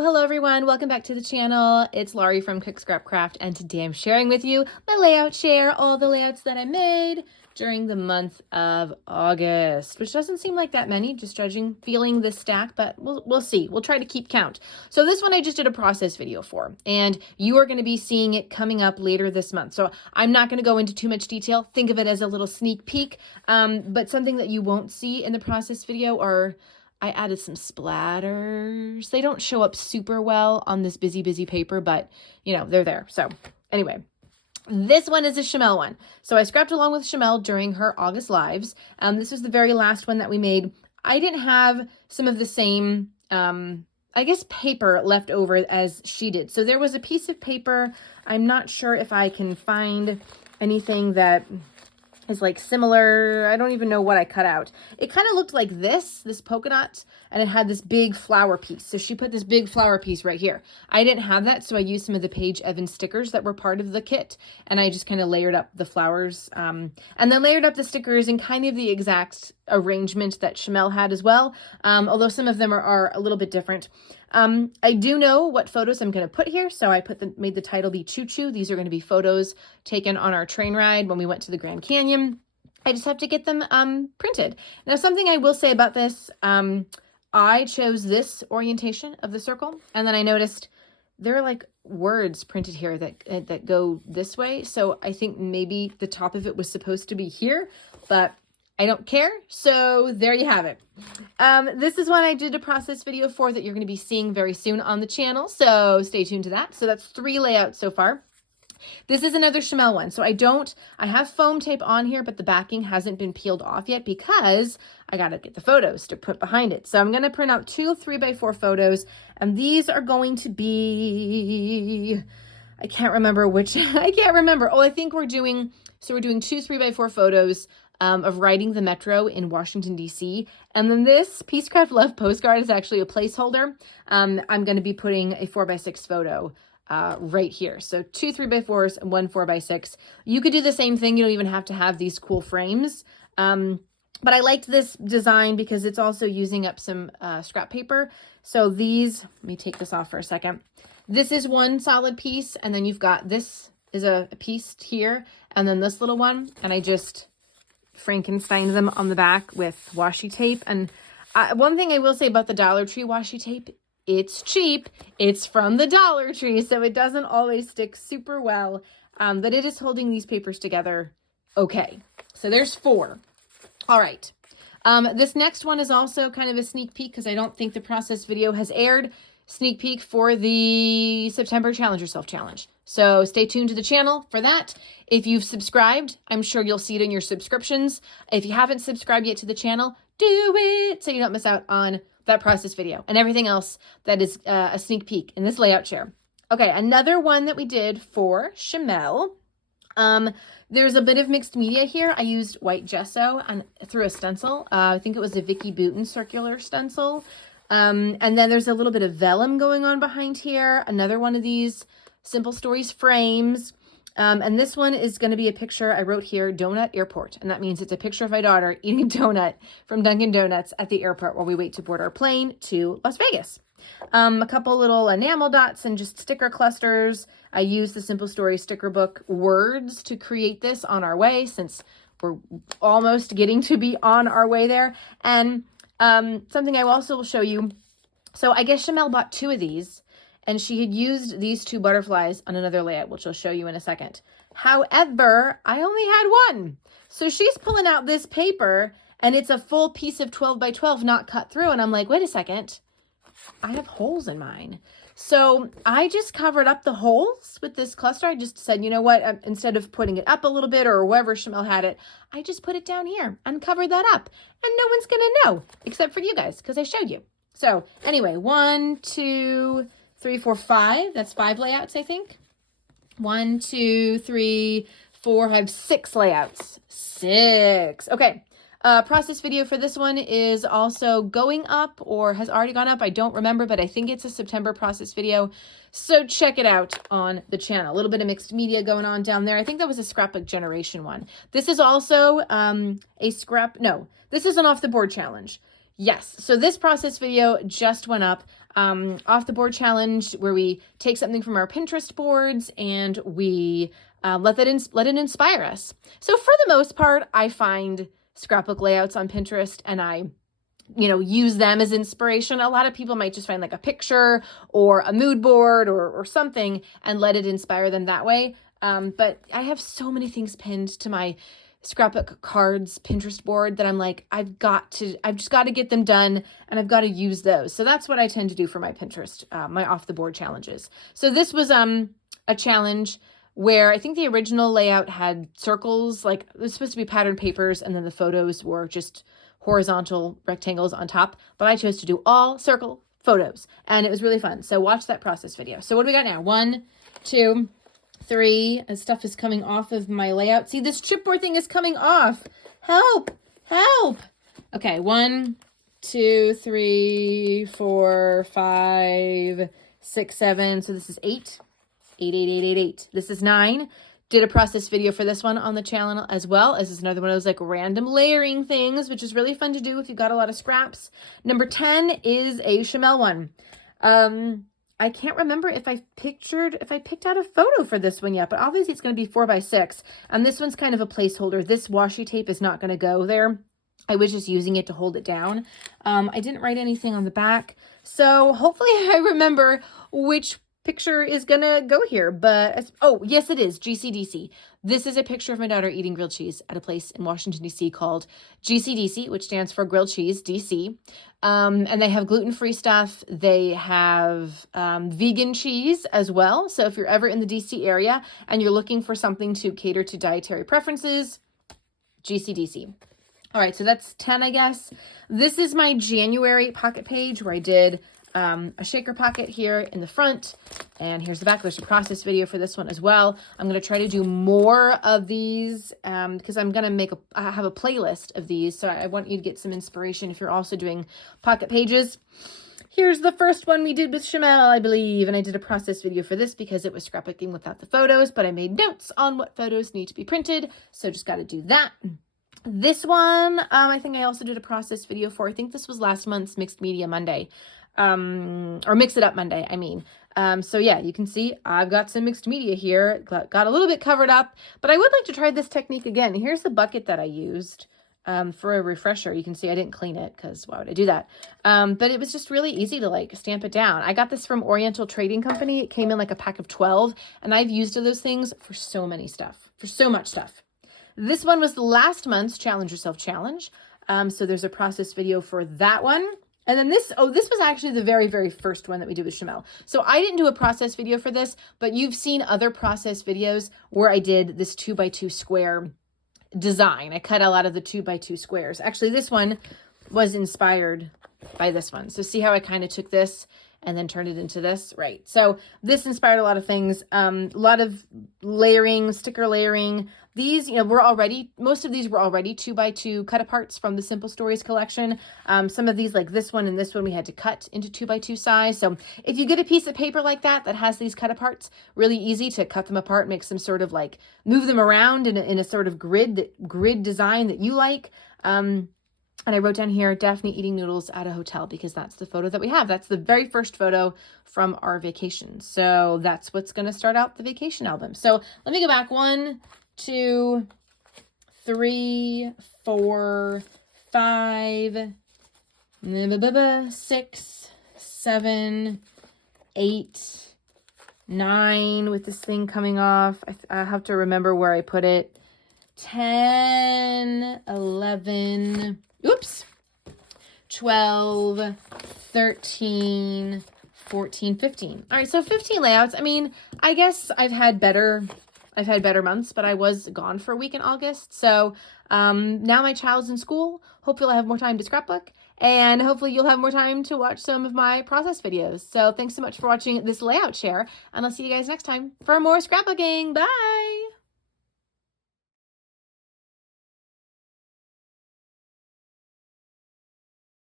Hello everyone. Welcome back to the channel. It's Laurie from Cook Scrap Craft, and today I'm sharing with you my layout share, all the layouts that I made during the month of August, which doesn't seem like that many, just feeling this stack, but we'll see. We'll try to keep count. So this one I just did a process video for, and you are going to be seeing it coming up later this month. So I'm not going to go into too much detail. Think of it as a little sneak peek, but something that you won't see in the process video are I added some splatters. They don't show up super well on this busy paper, but you know, they're there. So anyway, this one is a Shamel one. So I scrapped along with Shamel during her August lives. This was the very last one that we made. I didn't have some of the same, I guess, paper left over as she did. So there was a piece of paper. I'm not sure if I can find anything that is like similar. I don't even know what I cut out. It kind of looked like this polka dot, and it had this big flower piece. So she put this big flower piece right here. I didn't have that, so I used some of the Paige Evans stickers that were part of the kit, and I just kind of layered up the flowers, and then layered up the stickers in kind of the exact arrangement that Shamel had as well, although some of them are a little bit different. I do know what photos I'm going to put here, so I made the title be Choo Choo. These are going to be photos taken on our train ride when we went to the Grand Canyon. I just have to get them printed. Now, something I will say about this, I chose this orientation of the circle, and then I noticed there are like words printed here that go this way, so I think maybe the top of it was supposed to be here, but I don't care, so there you have it. This is one I did a process video for that you're going to be seeing very soon on the channel, so stay tuned to that. So that's 3 layouts so far. This is another Shamel one. So I have foam tape on here, but the backing hasn't been peeled off yet because I got to get the photos to put behind it. So I'm going to print out 2 3x4 photos, and these are going to be, I can't remember which, I can't remember. Oh, I think we're doing 2 3x4 photos of riding the metro in Washington, D.C. And then this Peacecraft Love postcard is actually a placeholder. I'm going to be putting a 4x6 photo right here. So 2 3x4s and 1 4x6. You could do the same thing. You don't even have to have these cool frames. But I liked this design because it's also using up some scrap paper. So these, let me take this off for a second. This is one solid piece, and then you've got this is a piece here, and then this little one, and I just Frankenstein them on the back with washi tape. And one thing I will say about the Dollar Tree washi tape, it's cheap. It's from the Dollar Tree, so it doesn't always stick super well, but it is holding these papers together okay. So there's 4. All right. This next one is also kind of a sneak peek because I don't think the process video has aired. Sneak peek for the September Challenge Yourself Challenge. So stay tuned to the channel for that. If you've subscribed, I'm sure you'll see it in your subscriptions. If you haven't subscribed yet to the channel, do it so you don't miss out on that process video and everything else that is a sneak peek in this layout share. Okay, another one that we did for Shamel. There's a bit of mixed media here. I used white gesso through a stencil. I think it was a Vicky Booten circular stencil. And then there's a little bit of vellum going on behind here. Another one of these Simple Stories frames. And this one is going to be a picture I wrote here, Donut Airport. And that means it's a picture of my daughter eating a donut from Dunkin' Donuts at the airport while we wait to board our plane to Las Vegas. A couple little enamel dots and just sticker clusters. I used the Simple Stories sticker book words to create this on our way, since we're almost getting to be on our way there. And something I also will show you. So I guess Shamel bought 2 of these, and she had used these 2 butterflies on another layout, which I'll show you in a second. However, I only had 1. So she's pulling out this paper, and it's a full piece of 12x12 not cut through. And I'm like, wait a second, I have holes in mine. So I just covered up the holes with this cluster. I just said, you know what, instead of putting it up a little bit or wherever Shamel had it, I just put it down here and covered that up. And no one's going to know except for you guys because I showed you. So anyway, 1, 2, 3, 4, 5. That's 5 layouts, I think. 1, 2, 3, 4, 5, 6 layouts. 6. Okay. Process video for this one is also going up or has already gone up. I don't remember, but I think it's a September process video. So check it out on the channel. A little bit of mixed media going on down there. I think that was a Scrapbook Generation one. This is also this is an off the board challenge. Yes, so this process video just went up. Off the board challenge, where we take something from our Pinterest boards and we let it inspire us. So for the most part, I find scrapbook layouts on Pinterest and I use them as inspiration. A lot of people might just find like a picture or a mood board or something and let it inspire them that way. But I have so many things pinned to my scrapbook cards Pinterest board that I'm like, I've just got to get them done and I've got to use those. So that's what I tend to do for my Pinterest, my off the board challenges. So this was a challenge where I think the original layout had circles, like it was supposed to be patterned papers, and then the photos were just horizontal rectangles on top, but I chose to do all circle photos and it was really fun. So watch that process video. So what do we got now? 1, 2, 3. Stuff is coming off of my layout. See, this chipboard thing is coming off. Help, help. Okay, 1, 2, 3, 4, 5, 6, 7. So this is 8. 8, 8, 8, 8, 8. This is 9. Did a process video for this one on the channel as well. This is another one of those like random layering things, which is really fun to do if you've got a lot of scraps. Number 10 is a Chamel one. I can't remember if I picked out a photo for this one yet, but obviously it's going to be 4x6. And this one's kind of a placeholder. This washi tape is not going to go there. I was just using it to hold it down. I didn't write anything on the back. So hopefully I remember which picture is gonna go here, but oh yes, it is GCDC. This is a picture of my daughter eating grilled cheese at a place in Washington DC called GCDC, which stands for Grilled Cheese DC. And they have gluten-free stuff. They have vegan cheese as well. So if you're ever in the DC area and you're looking for something to cater to dietary preferences, GCDC. All right, so that's 10, I guess. This is my January pocket page where I did a shaker pocket here in the front, and here's the back. There's a process video for this one as well. I'm going to try to do more of these because I'm going to I have a playlist of these, so I want you to get some inspiration if you're also doing pocket pages. Here's the first one we did with Chamel, I believe, and I did a process video for this because it was scrapbooking without the photos, but I made notes on what photos need to be printed, so just got to do that. This one, I think I also did a process video for. I think this was last month's Mixed Media Monday. Or Mix It Up Monday, I mean. So yeah, you can see I've got some mixed media here. Got a little bit covered up, but I would like to try this technique again. Here's the bucket that I used for a refresher. You can see I didn't clean it because why would I do that? But it was just really easy to like stamp it down. I got this from Oriental Trading Company. It came in like a pack of 12, and I've used those things for so much stuff. This one was last month's Challenge Yourself Challenge. So there's a process video for that one. And then this was actually the very, very first one that we did with Chamel. So I didn't do a process video for this, but you've seen other process videos where I did this 2x2 square design. I cut a lot of the 2x2 squares. Actually, this one was inspired by this one. So see how I kind of took this and then turned it into this? Right. So this inspired a lot of things, a lot of layering, sticker layering. These, most of these were already 2x2 cut aparts from the Simple Stories collection. Some of these, like this one and this one, we had to cut into 2x2 size. So if you get a piece of paper like that has these cut aparts, really easy to cut them apart, make some sort of like, move them around in a sort of grid design that you like. And I wrote down here, Daphne eating noodles at a hotel, because that's the photo that we have. That's the very first photo from our vacation. So that's what's going to start out the vacation album. So let me go back. 1, 2, 3, 4, 5, 6, 7, 8, 9 with this thing coming off. I have to remember where I put it. 10, 11, oops, 12, 13, 14, 15. All right, so 15 layouts. I mean, I guess I've had better months, but I was gone for a week in August. So now my child's in school. Hopefully I'll have more time to scrapbook, and hopefully you'll have more time to watch some of my process videos. So thanks so much for watching this layout share, and I'll see you guys next time for more scrapbooking. Bye!